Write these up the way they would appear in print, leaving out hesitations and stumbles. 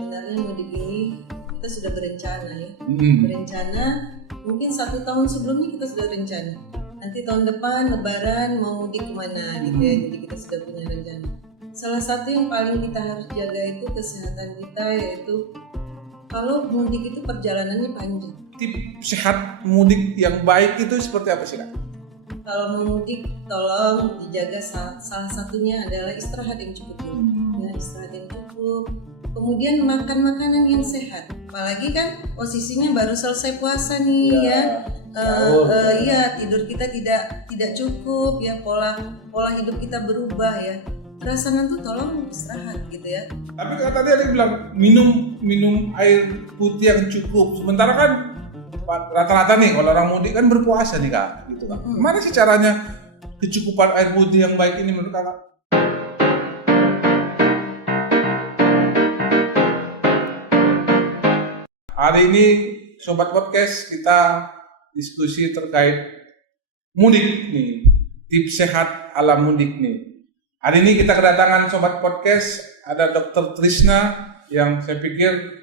sebenarnya mudik ini kita sudah berencana ya. Berencana mungkin 1 tahun sebelumnya kita sudah rencana. Nanti tahun depan Lebaran mau mudik kemana gitu ya. Jadi kita sudah punya rencana. Salah satu yang paling kita harus jaga itu kesehatan kita, yaitu kalau mudik itu perjalanannya panjang. Tip sehat mudik yang baik itu seperti apa sih Kak? Kalau mau mudik tolong dijaga, salah satunya adalah istirahat yang cukup dulu. Ya, istirahat yang cukup. Kemudian makan makanan yang sehat. Apalagi kan posisinya baru selesai puasa nih ya. Tidur kita tidak cukup ya, pola hidup kita berubah ya. Rasanan tuh tolong istirahat gitu ya. Tapi tadi ada yang bilang minum air putih yang cukup. Sementara kan rata-rata nih kalau orang mudik kan berpuasa nih Kak, gitu Kak. Gimana sih caranya kecukupan air putih yang baik ini menurut Kakak? Hari ini Sobat Podcast kita diskusi terkait mudik nih, tips sehat ala mudik nih. Hari ini kita kedatangan Sobat Podcast, ada Dr. Trisna yang saya pikir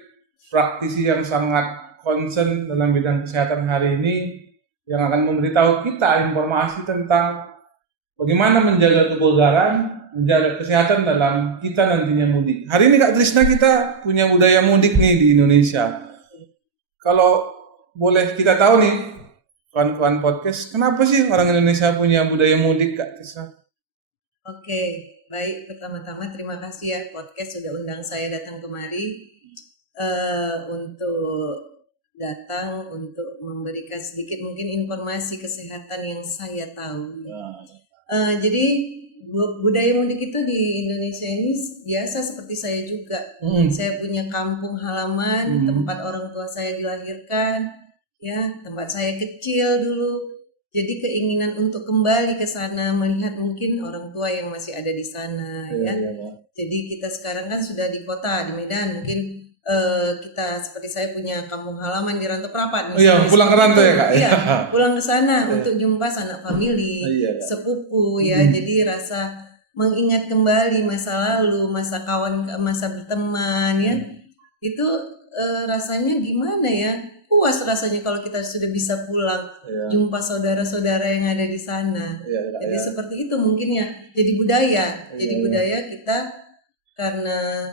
praktisi yang sangat concern dalam bidang kesehatan hari ini, yang akan memberitahu kita informasi tentang bagaimana menjaga kebugaran, menjaga kesehatan dalam kita nantinya mudik. Hari ini Kak Trisna kita punya budaya mudik nih di Indonesia. Kalau boleh kita tahu nih, kawan-kawan podcast, kenapa sih orang Indonesia punya budaya mudik Kak Trisna? Oke, baik. Pertama-tama terima kasih ya podcast sudah undang saya datang kemari untuk memberikan sedikit mungkin informasi kesehatan yang saya tahu. Jadi budaya mudik itu di Indonesia ini biasa seperti saya juga. Saya punya kampung halaman, tempat orang tua saya dilahirkan, ya, tempat saya kecil dulu. Jadi keinginan untuk kembali ke sana, melihat mungkin orang tua yang masih ada di sana, ya. Jadi kita sekarang kan sudah di kota, di Medan, mungkin kita seperti saya punya kampung halaman di Rantau Prapat. Iya, pulang ke rantau ya Kak? Iya, pulang ke sana untuk jumpa sanak famili, sepupu ya. Jadi rasa mengingat kembali masa lalu, masa berteman ya. Itu rasanya gimana ya? Puas rasanya kalau kita sudah bisa pulang jumpa saudara-saudara yang ada di sana. Jadi seperti itu mungkin ya. Jadi budaya kita karena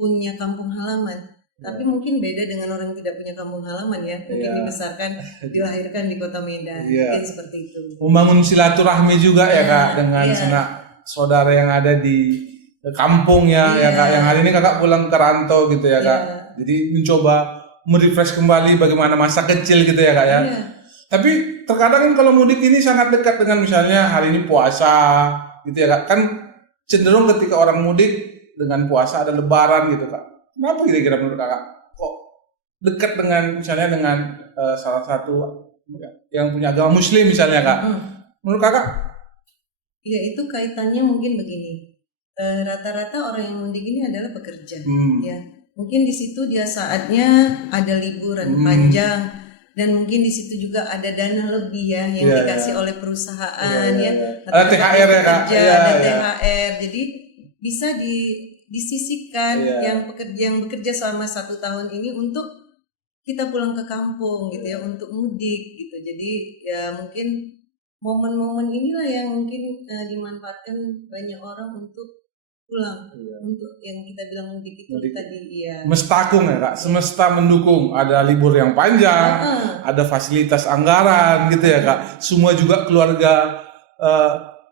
punya kampung halaman. Tapi mungkin beda dengan orang yang tidak punya kampung halaman ya. Mungkin dibesarkan, dilahirkan di kota Medan. Mungkin seperti itu. Membangun silaturahmi juga ya Kak dengan sanak saudara yang ada di kampung ya Kak. Yang hari ini Kakak pulang ke rantau gitu ya Kak. Jadi mencoba merefresh kembali bagaimana masa kecil gitu ya Kak ya. Tapi terkadang kan kalau mudik ini sangat dekat dengan misalnya hari ini puasa gitu ya Kak. Kan cenderung ketika orang mudik dengan puasa ada lebaran gitu Kak. Kenapa kira-kira menurut Kakak kok dekat dengan misalnya dengan salah satu yang punya agama Muslim misalnya Kak? Menurut Kakak? Ya itu kaitannya mungkin begini. Rata-rata orang yang mudik ini adalah pekerja ya. Mungkin di situ dia saatnya ada liburan panjang, dan mungkin di situ juga ada dana lebih ya yang dikasih oleh perusahaan ya. Ada THR ya Kak. Ada THR. Jadi bisa disisihkan yang bekerja selama 1 tahun ini untuk kita pulang ke kampung gitu ya, untuk mudik gitu. Jadi ya mungkin momen-momen inilah yang mungkin dimanfaatkan banyak orang untuk pulang, untuk yang kita bilang mudik itu tadi Mestakung ya Kak, semesta mendukung, ada libur yang panjang, ada fasilitas anggaran gitu ya Kak, semua juga keluarga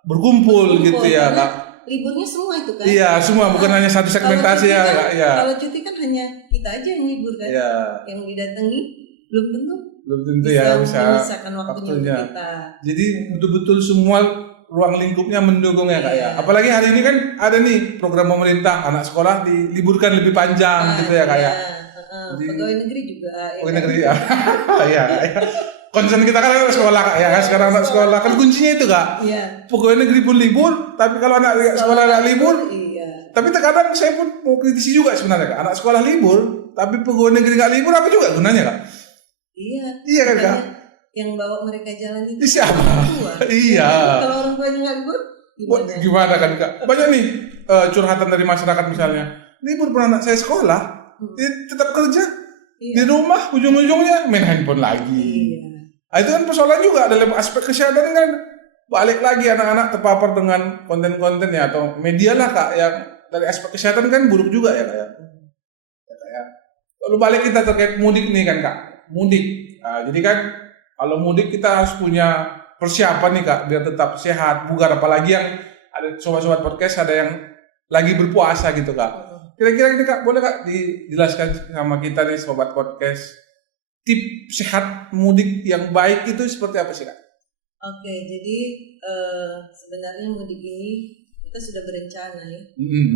berkumpul gitu ya Kak. Liburnya semua itu kan? Iya semua, bukan hanya satu segmentasi ya Kak. Kalau cuti kan hanya kita aja yang libur kan, yang didatangi belum tentu bisa memisahkan waktunya untuk kita. Jadi betul-betul semua ruang lingkupnya mendukung ya Kak ya. Apalagi hari ini kan ada nih program pemerintah anak sekolah diliburkan lebih panjang gitu ya Kak ya. Pegawai negeri juga. Pegawai negeri ya. Iya. Concern kita kan anak sekolah Kak ya. Sekarang anak sekolah kan kuncinya itu Kak. Pegawai negeri pun libur, tapi kalau anak sekolah nggak libur. Tapi terkadang saya pun mau kritisi juga sebenarnya Kak. Anak sekolah libur, tapi pegawai negeri nggak libur, apa juga gunanya Kak? Iya kan Kak. Yang bawa mereka jalan itu siapa? Kalau orang tuanya nggak libur, gimana kan Kak? Banyak nih curhatan dari masyarakat misalnya, libur pun anak saya sekolah, Dia tetap kerja di rumah, ujung-ujungnya main handphone lagi. Nah, itu kan persoalan juga dalam aspek kesehatan kan. Balik lagi anak-anak terpapar dengan konten-konten ya atau media lah Kak, yang dari aspek kesehatan kan buruk juga ya Kak ya. Lalu balik kita terkait mudik nih kan Kak, mudik. Nah, jadi kan kalau mudik kita harus punya persiapan nih Kak biar tetap sehat, bugar, apalagi yang ada sobat-sobat podcast ada yang lagi berpuasa gitu Kak. Kira-kira ini Kak boleh Kak dijelaskan sama kita nih sobat podcast tips sehat mudik yang baik itu seperti apa sih Kak? Oke, jadi sebenarnya mudik ini kita sudah berencana ya,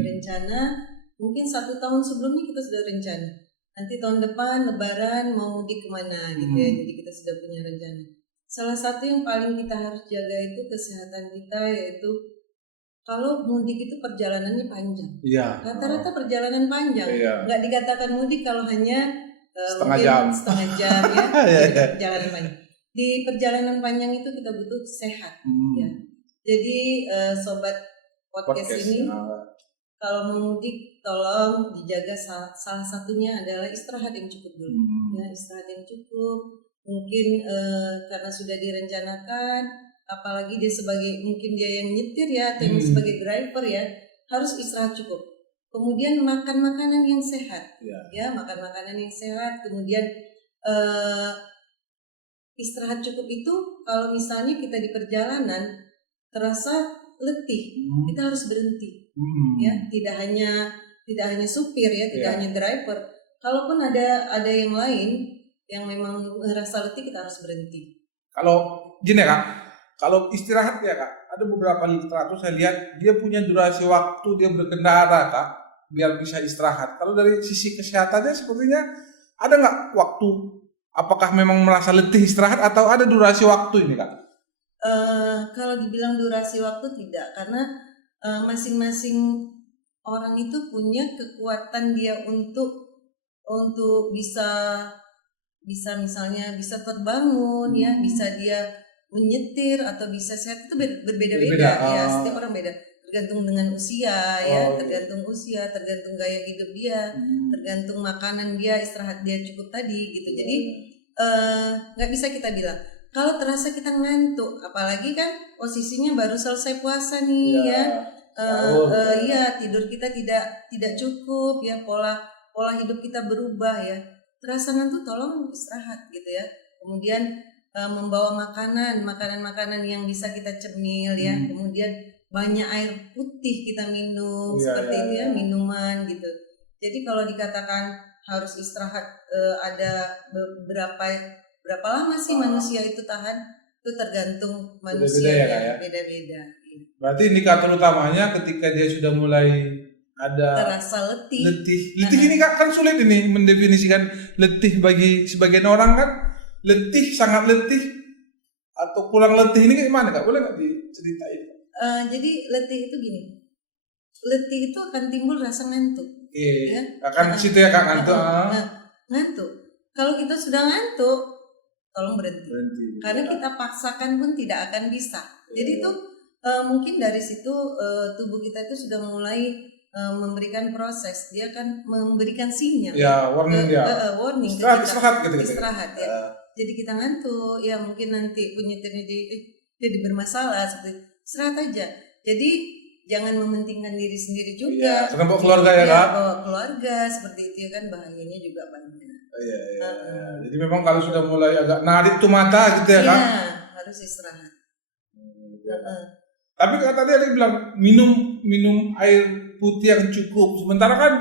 berencana mungkin 1 tahun sebelumnya kita sudah rencana. Nanti tahun depan Lebaran mau mudik kemana gitu ya, jadi kita sudah punya rencana. Salah satu yang paling kita harus jaga itu kesehatan kita, yaitu kalau mudik itu perjalanannya panjang. Iya. Rata-rata perjalanan panjang. Iya. Nggak dikatakan mudik kalau hanya setengah jam ya, perjalanan panjang. Di perjalanan panjang itu kita butuh sehat. Ya. Jadi sobat podcast ini. Kalau mau mudik, tolong dijaga salah satunya adalah istirahat yang cukup dulu. Ya, istirahat yang cukup. Mungkin karena sudah direncanakan, apalagi dia mungkin dia yang nyetir ya, atau yang sebagai driver ya, harus istirahat cukup. Kemudian makan makanan yang sehat, ya makan makanan yang sehat. Kemudian istirahat cukup itu kalau misalnya kita di perjalanan terasa letih, kita harus berhenti. Ya, tidak hanya supir ya, tidak hanya driver. Kalaupun ada yang lain yang memang merasa letih, kita harus berhenti. Kalau gini Kak, kalau istirahat ya Kak, ada beberapa literatur saya lihat dia punya durasi waktu dia berkendara Kak, biar bisa istirahat. Kalau dari sisi kesehatannya sepertinya ada nggak waktu? Apakah memang merasa letih istirahat atau ada durasi waktu ini Kak? Kalau dibilang durasi waktu tidak, karena masing-masing orang itu punya kekuatan dia untuk bisa misalnya bisa terbangun ya, bisa dia menyetir atau bisa sehat, itu berbeda-beda ya, setiap orang beda, tergantung dengan usia ya, tergantung usia, tergantung gaya hidup dia, tergantung makanan dia, istirahat dia cukup tadi gitu. Jadi nggak bisa kita bilang. Kalau terasa kita ngantuk, apalagi kan posisinya baru selesai puasa nih ya, tidur kita tidak cukup ya, pola hidup kita berubah ya, terasa ngantuk, tolong istirahat gitu ya. Kemudian membawa makanan yang bisa kita cemil ya, kemudian banyak air putih kita minum seperti itu ya, minuman gitu. Jadi kalau dikatakan harus istirahat ada berapa lama sih manusia itu tahan? Itu tergantung manusia ya, beda-beda. Berarti indikator utamanya ketika dia sudah mulai ada terasa letih. Letih ini kan sulit ini mendefinisikan letih bagi sebagian orang kan. Letih, sangat letih atau kurang letih ini gimana Kak? Boleh nggak diceritain? Jadi letih itu gini. Letih itu akan timbul rasa ngantuk. Ya? Akan situ ya Kak, ngantuk. Ngantuk. Kalau kita sudah ngantuk, tolong berhenti. Karena kita paksakan pun tidak akan bisa. Jadi itu mungkin dari situ tubuh kita itu sudah mulai memberikan proses, dia akan memberikan sinyal. Ya, warning dia. Warning. Istirahat gitu. Istirahat ya. Jadi kita ngantuk, ya mungkin nanti penyetirnya jadi bermasalah, seperti istirahat aja. Jadi jangan mementingkan diri sendiri juga. Karena bawa keluarga ya Kak. Bawa keluarga seperti itu ya kan, bahayanya juga banyak. Iya. Jadi memang kalau sudah mulai agak narik tuh mata gitu ya Kak. Iya, harus istirahat. Tapi Kak tadi ada bilang minum air putih yang cukup. Sementara kan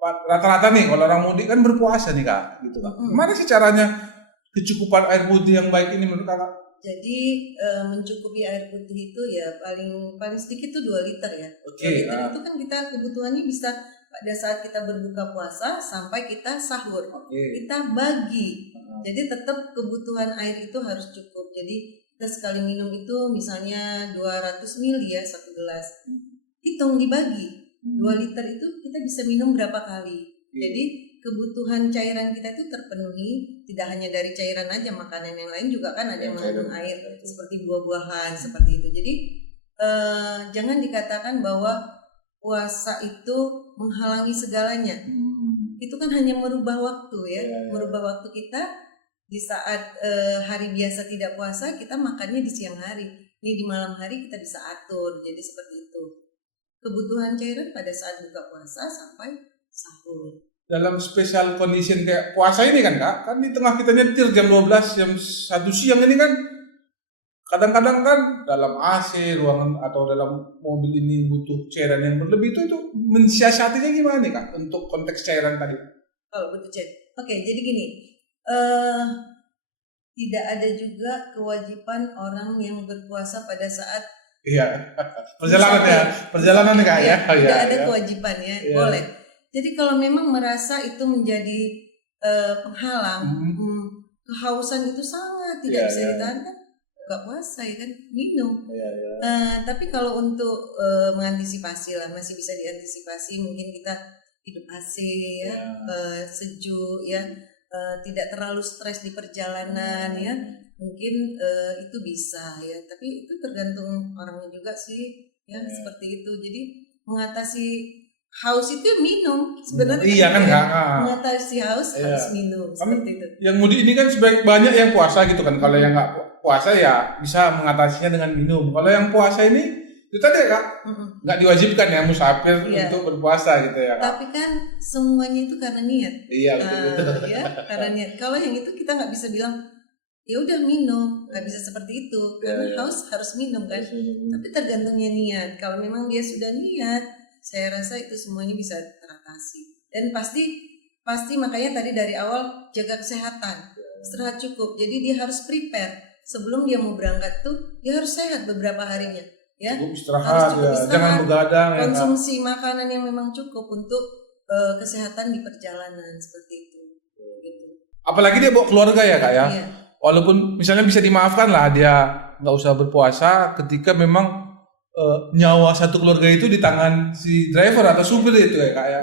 rata-rata nih kalau orang mudik kan berpuasa nih Kak, gitu Kak. Gimana sih caranya kecukupan air putih yang baik ini menurut Kakak? Jadi mencukupi air putih itu ya paling sedikit tuh 2 liter ya. 2 liter itu kan kita kebutuhannya bisa pada saat kita berbuka puasa sampai kita sahur. Kita bagi. Jadi tetap kebutuhan air itu harus cukup. Jadi kita sekali minum itu misalnya 200 ml ya, 1 gelas. Hitung dibagi. 2 liter itu kita bisa minum berapa kali. Jadi kebutuhan cairan kita itu terpenuhi, tidak hanya dari cairan aja, makanan yang lain juga kan ada yang mengandung air, seperti buah-buahan, seperti itu. Jadi jangan dikatakan bahwa puasa itu menghalangi segalanya. Itu kan hanya merubah waktu ya, merubah waktu kita di saat hari biasa tidak puasa kita makannya di siang hari. Ini di malam hari kita bisa atur, jadi seperti itu. Kebutuhan cairan pada saat buka puasa sampai sahur. Dalam special condition kayak puasa ini kan Kak, kan di tengah kita nyetir jam 12, jam 1 siang ini kan kadang-kadang kan dalam AC ruangan atau dalam mobil ini butuh cairan yang berlebih, itu mensiasatinya gimana nih Kak untuk konteks cairan tadi? Oh butuh cairan. Oke, jadi gini, tidak ada juga kewajiban orang yang berpuasa pada saat perjalanan Kak ya. Tidak ada kewajiban ya, boleh. Jadi kalau memang merasa itu menjadi penghalang, kehausan itu sangat tidak bisa ditahan kan, nggak puasa ya kan, minum. Tapi kalau untuk mengantisipasi lah, masih bisa diantisipasi, mungkin kita hidup AC ya, sejuk ya, tidak terlalu stres di perjalanan ya, mungkin itu bisa ya. Tapi itu tergantung orangnya juga sih ya, seperti itu. Jadi mengatasi haus itu minum sebenarnya. Iya kan Kak. Mengatasi haus harus minum seperti itu. Yang mudik ini kan banyak yang puasa gitu kan. Kalau yang nggak puasa ya bisa mengatasinya dengan minum. Kalau yang puasa ini itu tadi Kak, nggak diwajibkan ya musafir untuk berpuasa gitu ya Kak. Tapi kan semuanya itu karena niat. Iya betul. Ya karena niat. Kalau yang itu kita nggak bisa bilang ya udah minum, nggak bisa seperti itu karena haus harus minum kan. Tapi tergantungnya niat. Kalau memang dia sudah niat, saya rasa itu semuanya bisa teratasi. Dan pasti makanya tadi dari awal jaga kesehatan, istirahat cukup. Jadi dia harus prepare sebelum dia mau berangkat tuh, dia harus sehat beberapa harinya, ya. Cukup istirahat, jangan begadang. Konsumsi makanan yang memang cukup untuk kesehatan di perjalanan seperti itu. Gitu. Apalagi dia bawa keluarga ya Kak ya. Iya. Walaupun misalnya bisa dimaafkan lah dia nggak usah berpuasa ketika memang nyawa satu keluarga itu di tangan si driver atau supir itu ya Kak ya.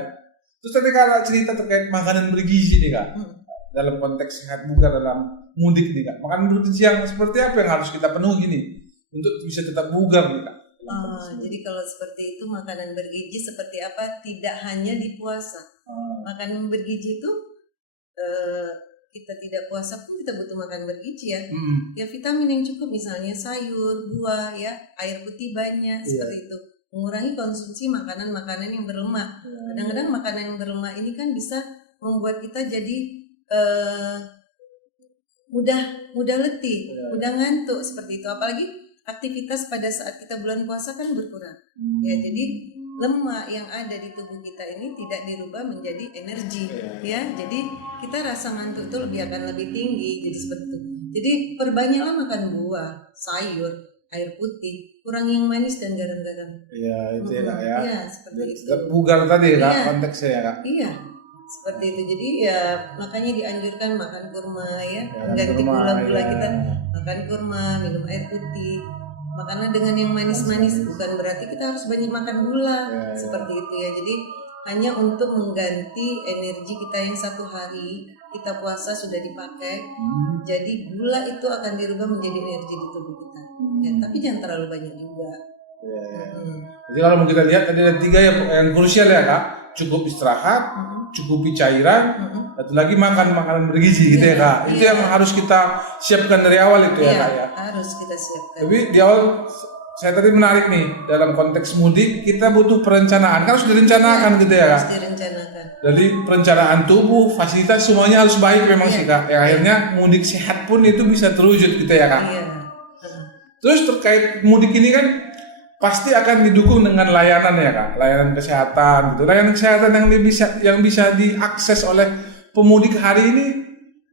Terus tadi Kak cerita terkait makanan bergizi nih Kak, dalam konteks sehat bugar dalam mudik nih Kak. Makanan bergizi yang seperti apa yang harus kita penuhi nih untuk bisa tetap bugar nih Kak? Jadi kalau seperti itu makanan bergizi seperti apa? Tidak hanya di puasa. Makanan bergizi itu kita tidak puasa pun kita butuh makan bergizi ya. Ya vitamin yang cukup, misalnya sayur, buah ya, air putih banyak seperti itu. Mengurangi konsumsi makanan-makanan yang berlemak. Kadang-kadang makanan yang berlemak ini kan bisa membuat kita jadi mudah letih, mudah ngantuk seperti itu. Apalagi aktivitas pada saat kita bulan puasa kan berkurang. Ya, jadi lemak yang ada di tubuh kita ini tidak dirubah menjadi energi ya. Jadi kita rasa ngantuk itu akan lebih tinggi, jadi seperti itu. Jadi perbanyaklah makan buah, sayur, air putih, kurangi yang manis dan garam-garam. Iya, itu ya Kak ya. Iya, seperti itu. Bugar tadi Kak konteksnya ya Kak. Iya. Seperti itu. Jadi ya makanya dianjurkan makan kurma ya, mengganti gula-gula kita. Makan kurma, minum air putih. Makanlah dengan yang manis-manis, bukan berarti kita harus banyak makan gula, seperti itu ya. Jadi hanya untuk mengganti energi kita yang satu hari kita puasa sudah dipakai. Jadi gula itu akan dirubah menjadi energi di tubuh kita. Ya, tapi jangan terlalu banyak juga. Jadi kalau mau kita lihat tadi ada 3 yang krusial ya Kak. Cukup istirahat, cukupi cairan, satu lagi makan makanan bergizi gitu ya Kak. Itu yang harus kita siapkan dari awal itu ya Kak ya. Harus kita siapkan. Tapi di awal saya tadi menarik nih, dalam konteks mudik kita butuh perencanaan, kan harus direncanakan gitu ya Kak. Harus direncanakan. Jadi perencanaan tubuh, fasilitas semuanya harus baik memang sih Kak. Ya akhirnya mudik sehat pun itu bisa terwujud gitu ya Kak. Terus terkait mudik ini kan pasti akan didukung dengan layanan ya Kak, layanan kesehatan gitu. Layanan kesehatan yang bisa diakses oleh pemudik hari ini,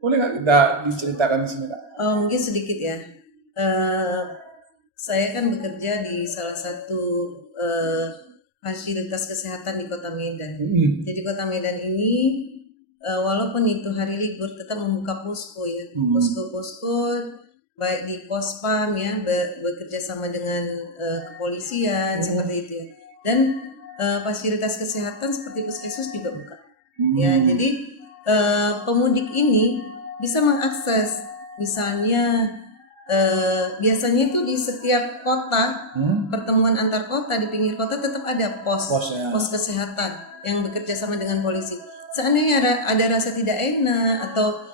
boleh nggak kita diceritakan di sini Kak? Mungkin sedikit ya. Saya kan bekerja di salah satu fasilitas kesehatan di Kota Medan. Jadi Kota Medan ini walaupun itu hari libur tetap membuka posko ya, posko-posko baik di Pospam ya, bekerja sama dengan kepolisian seperti itu ya. Dan fasilitas kesehatan seperti puskesmas juga buka. Ya, jadi pemudik ini bisa mengakses misalnya biasanya itu di setiap kota, pertemuan antar kota di pinggir kota tetap ada pos kesehatan yang bekerja sama dengan polisi. seandainya ada rasa tidak enak atau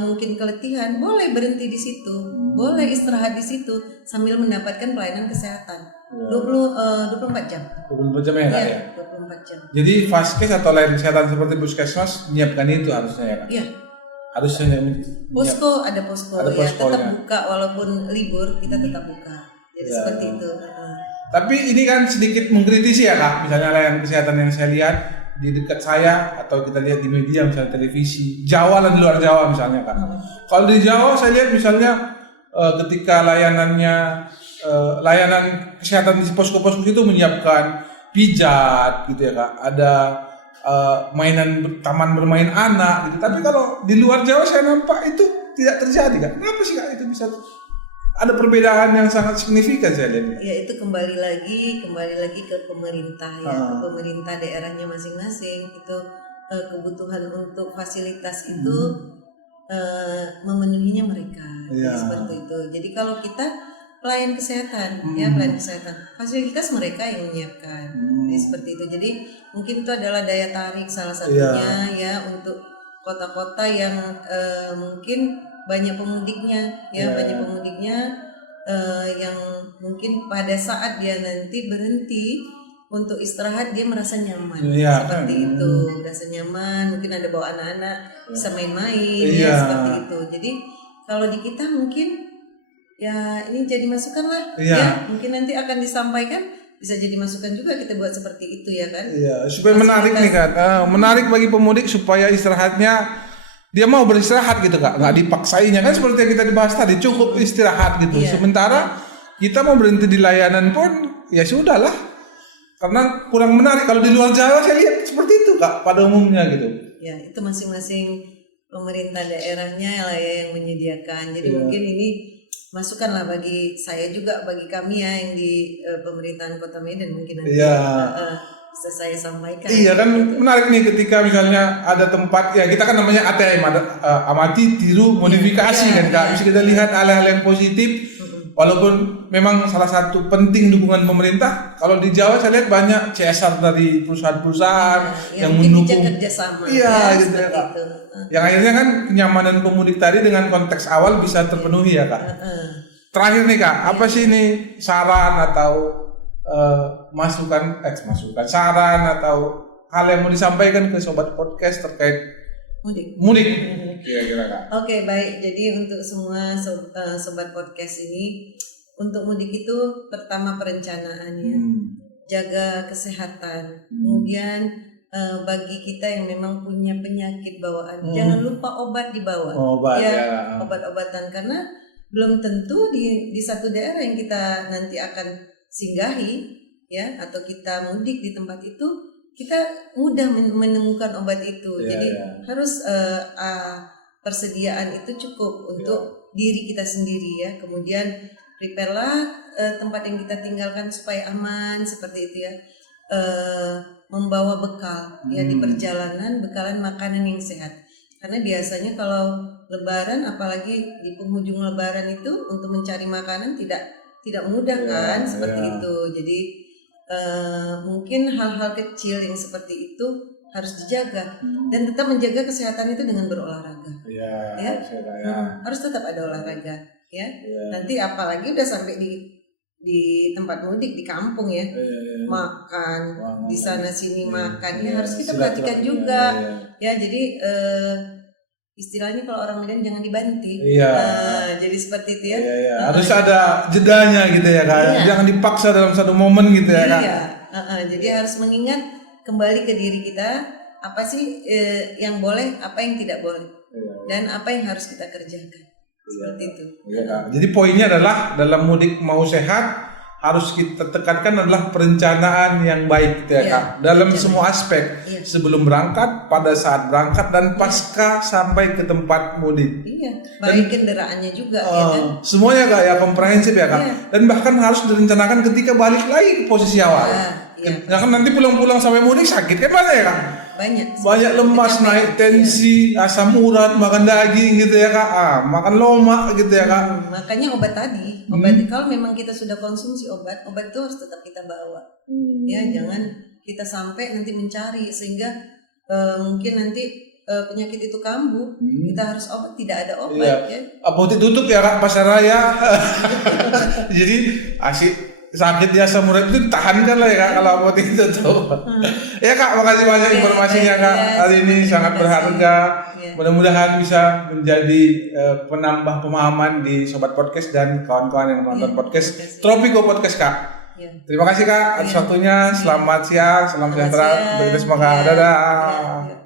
mungkin keletihan, boleh berhenti di situ, boleh istirahat di situ sambil mendapatkan pelayanan kesehatan 24 jam. 24 jam ya Kak ya? 24 jam. Jadi Vaskes atau layanan kesehatan seperti Puskesmas menyiapkan itu harusnya ya Kak? Iya. Harusnya posko ya, tetap buka walaupun libur kita tetap buka. Jadi seperti itu. Tapi ini kan sedikit mengkritisi ya Kak, misalnya layanan kesehatan yang saya lihat di dekat saya atau kita lihat di media misalnya televisi Jawa dan di luar Jawa misalnya Kak. Kalau di Jawa saya lihat misalnya ketika layanan kesehatan di posko-posko itu menyiapkan pijat gitu ya Kak, ada taman bermain anak gitu. Tapi kalau di luar Jawa saya nampak itu tidak terjadi Kak. Kenapa sih Kak itu bisa ada perbedaan yang sangat signifikan saya lihat? Ya itu kembali lagi ke pemerintah ya, ke pemerintah daerahnya masing-masing itu kebutuhan untuk fasilitas itu memenuhinya mereka. Jadi seperti itu. Jadi kalau kita pelayan kesehatan fasilitas mereka yang menyiapkan. Seperti itu. Jadi mungkin itu adalah daya tarik salah satunya ya untuk kota-kota yang mungkin banyak pemudiknya banyak pemudiknya yang mungkin pada saat dia nanti berhenti untuk istirahat dia merasa nyaman seperti itu, merasa nyaman, mungkin ada bawa anak-anak bisa main-main seperti itu. Jadi kalau di kita mungkin ya ini jadi masukan lah ya, mungkin nanti akan disampaikan, bisa jadi masukan juga kita buat seperti itu ya kan. Supaya menarik nih kan, menarik bagi pemudik supaya istirahatnya dia mau beristirahat gitu Kak, nggak dipaksainya kan seperti yang kita dibahas tadi, cukup istirahat gitu. Sementara kita mau berhenti di layanan pun ya sudahlah, karena kurang menarik. Kalau di luar Jawa saya lihat seperti itu Kak pada umumnya gitu. Ya itu masing-masing pemerintah daerahnya lah ya yang menyediakan. Jadi mungkin ini masukan lah bagi saya juga, bagi kami ya yang di pemerintahan Kota Medan mungkin nanti bisa saya sampaikan. Kan menarik nih ketika misalnya ada tempat ya, kita kan namanya ATM, amati tiru modifikasi kan Kak. Bisa kita lihat hal-hal yang positif. Walaupun memang salah satu penting dukungan pemerintah, kalau di Jawa saya lihat banyak CSR dari perusahaan-perusahaan yang mendukung kerjasama. Gitu ya Kak. Yang akhirnya kan kenyamanan pemudik tadi dengan konteks awal bisa terpenuhi ya Kak. Terakhir nih Kak, apa sih ini saran atau masukan saran atau hal yang mau disampaikan ke sobat podcast terkait mudik? Kira-kira Kak. Oke, baik. Jadi untuk semua sobat podcast ini, untuk mudik itu pertama perencanaannya, jaga kesehatan. Kemudian bagi kita yang memang punya penyakit bawaan, jangan lupa obat dibawa. Obat-obatan, karena belum tentu di satu daerah yang kita nanti akan singgahi ya, atau kita mudik di tempat itu kita mudah menemukan obat itu. Jadi harus persediaan itu cukup untuk diri kita sendiri ya. Kemudian prepare lah tempat yang kita tinggalkan supaya aman seperti itu ya. Membawa bekal ya di perjalanan, bekalan makanan yang sehat. Karena biasanya kalau lebaran, apalagi di penghujung lebaran itu untuk mencari makanan tidak mudah kan, seperti itu. Jadi mungkin hal-hal kecil yang seperti itu harus dijaga dan tetap menjaga kesehatan itu dengan berolahraga. Harus tetap ada olahraga ya. Nanti apalagi udah sampai di tempat mudik di kampung ya, makan di sana sini makan ya harus kita perhatikan juga ya. Jadi istilahnya kalau orang Medan jangan dibanting. Jadi seperti itu ya. Harus ada jedanya gitu ya Kak. Jangan dipaksa dalam satu momen gitu ya Kak. Jadi harus mengingat kembali ke diri kita, apa sih yang boleh, apa yang tidak boleh, dan apa yang harus kita kerjakan. Seperti itu. Jadi poinnya adalah dalam mudik mau sehat harus kita tekankan adalah perencanaan yang baik gitu ya Kak. Dalam semua aspek, sebelum berangkat, pada saat berangkat, dan pasca sampai ke tempat mudik. Baik kendaraannya juga ya kan. Semuanya Kak ya, komprehensif ya Kak. Dan bahkan harus direncanakan ketika balik lagi ke posisi awal. Jangan nanti pulang-pulang sampai mudik sakit kan banyak ya Kak. Banyak lemas, naik tensi, asam urat, makan daging gitu ya Kak, makan lomak gitu ya Kak. Makanya obat tadi, kalau memang kita sudah konsumsi obat itu harus tetap kita bawa. Ya, jangan kita sampai nanti mencari sehingga mungkin nanti penyakit itu kambuh, kita harus obat, tidak ada obat ya. Apotek tutup ya Kak, pasar raya. Jadi asik sakit ya asam urat itu tahankan lah ya Kak kalau apotek tutup. Ya Kak, makasih banyak informasinya Kak. Hari ini sangat berharga. Mudah-mudahan bisa menjadi penambah pemahaman di Sobat Podcast dan kawan-kawan yang nonton podcast Tropico Podcast Kak. Terima kasih Kak atas waktunya. Selamat siang, salam sejahtera untuk kita semua Kak. Dadah.